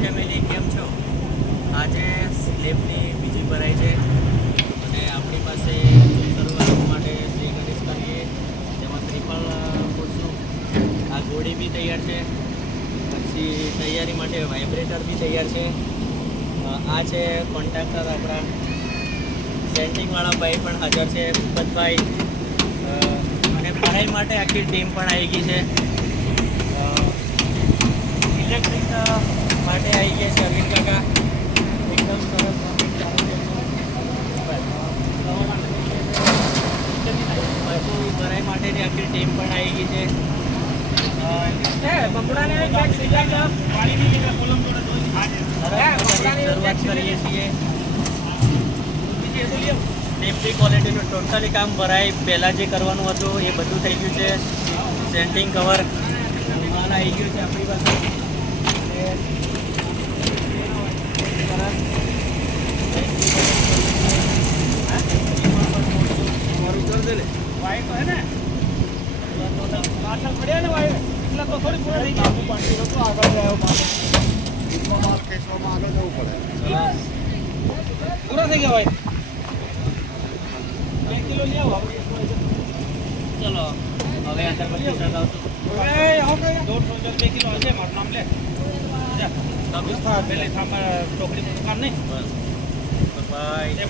Family કેમ છો? આજે સ્લેબની બીજી ભરાઈ છે અને આપણી પાસે શરૂઆત માટે શ્રી ગણેશ કરીએ તેમાં શ્રીફળ પૂછશું. આ ગોળી બી તૈયાર છે, પછી તૈયારી માટે વાઇબ્રેટર બી તૈયાર છે. આ છે કોન્ટ્રાક્ટર આપણા સેન્ટિંગવાળા ભાઈ પણ હાજર છે, ભૂપતભાઈ. અને ભરાઈ માટે આખી ટીમ પણ આવી ગઈ છે. ઇલેક્ટ્રિક માટે આવી ગયા છે અરવિંદ કાકા. એકદમ સરસ પાછું ભરાઈ માટેની આખી ટીમ પણ આવી ગઈ છે. શરૂઆત કરીએ છીએ. નેમની ક્વોલિટીનું ટોટલી કામ ભરાય પહેલાં જે કરવાનું હતું એ બધું થઈ ગયું છે. સેન્ટિંગ કવર માલ આવી ગયું છે આપણી પાસે. પૂરા થઈ ગયા ભાઈ. ચલો હવે અંદર પછી ચલાવશું. 2 કિલો હશે મારું નામ લે. પેલે ટોકરી કામ નહીં. બસ બાય.